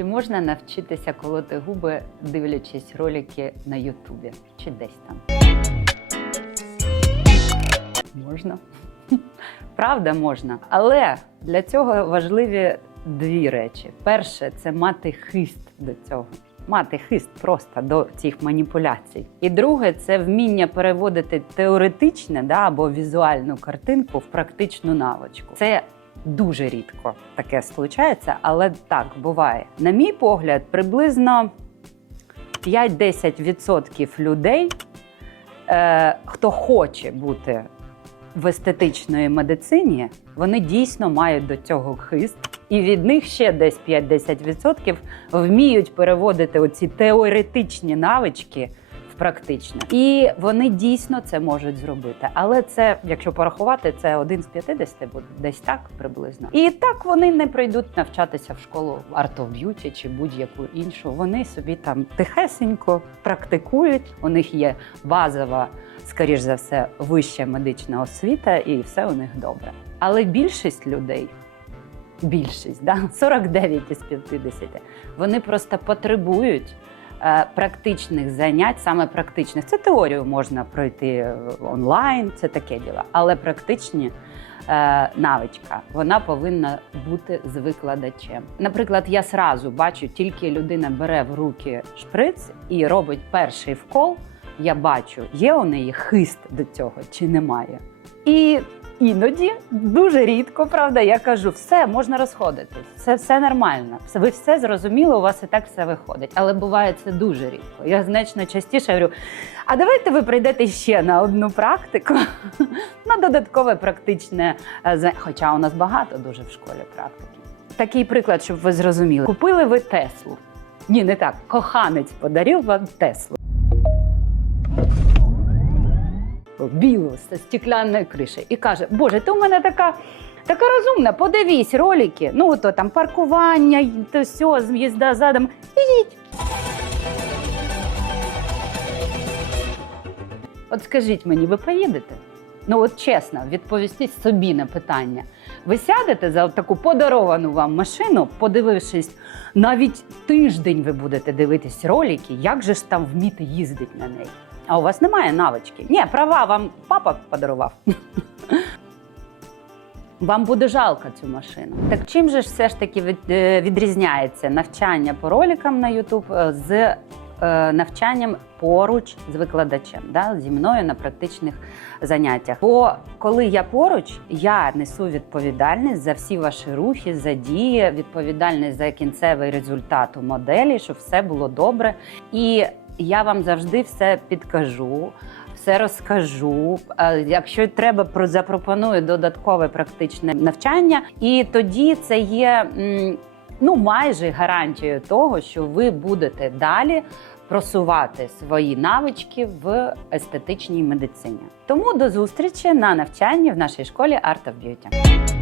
Чи можна навчитися колоти губи, дивлячись ролики на Ютубі чи десь там? Можна. Правда, можна. Але для цього важливі дві речі: перше це мати хист до цього. Мати хист просто до цих маніпуляцій. І друге це вміння переводити теоретичне да, або візуальну картинку в практичну навичку. Це дуже рідко таке случається, але так буває. На мій погляд, приблизно 5-10% людей, е, хто хоче бути в естетичної медицині, вони дійсно мають до цього хист. І від них ще десь 5-10% вміють переводити оці теоретичні навички в практичне. І вони дійсно це можуть зробити. Але це, якщо порахувати, це один з 50 буде десь так приблизно. І так вони не прийдуть навчатися в школу Art of чи будь-яку іншу. Вони собі там тихесенько практикують. У них є базова, скоріш за все, вища медична освіта, і все у них добре. Але більшість людей. Більшість, да? 49 із 50. Вони просто потребують практичних занять, саме практичних. Це теорію можна пройти е, онлайн, це таке діло. Але практичні е, навичка вона повинна бути з викладачем. Наприклад, я сразу бачу, тільки людина бере в руки шприц і робить перший вкол. Я бачу, є у неї хист до цього чи немає. І іноді дуже рідко, правда, я кажу, все можна розходитись, все, все нормально, все ви все зрозуміли, у вас і так все виходить. Але буває це дуже рідко. Я значно частіше говорю: а давайте ви прийдете ще на одну практику, на додаткове практичне е, Хоча у нас багато дуже в школі практики. Такий приклад, щоб ви зрозуміли. Купили ви Теслу. Ні, не так. Коханець подарив вам Теслу. Білу з стеклянною кришею і каже: Боже, ти у мене така. Така розумна, подивись ролики. Ну, то там паркування, то все, з'їзда задом. Ідіть. От скажіть мені, ви поїдете? Ну, от чесно, відповісти собі на питання. Ви сядете за таку подаровану вам машину, подивившись, навіть тиждень ви будете дивитись ролики, як же ж там вміти їздити на неї. А у вас немає навички. Ні, права вам папа подарував. Вам буде жалко цю машину. Так чим же ж все ж таки е, відрізняється навчання по роликам на YouTube е, з навчанням поруч з викладачем, да, зі мною на практичних заняттях? Бо коли я поруч, я несу відповідальність за всі ваші рухи, за дії, відповідальність за кінцевий результат у моделі, щоб все було добре. І я вам завжди все підкажу все розкажу. Е, Якщо треба, про запропоную додаткове практичне навчання, і тоді це є ну майже гарантією того, що ви будете далі просувати свої навички в естетичній медицині. Тому до зустрічі на навчанні в нашій школі Art of Beauty.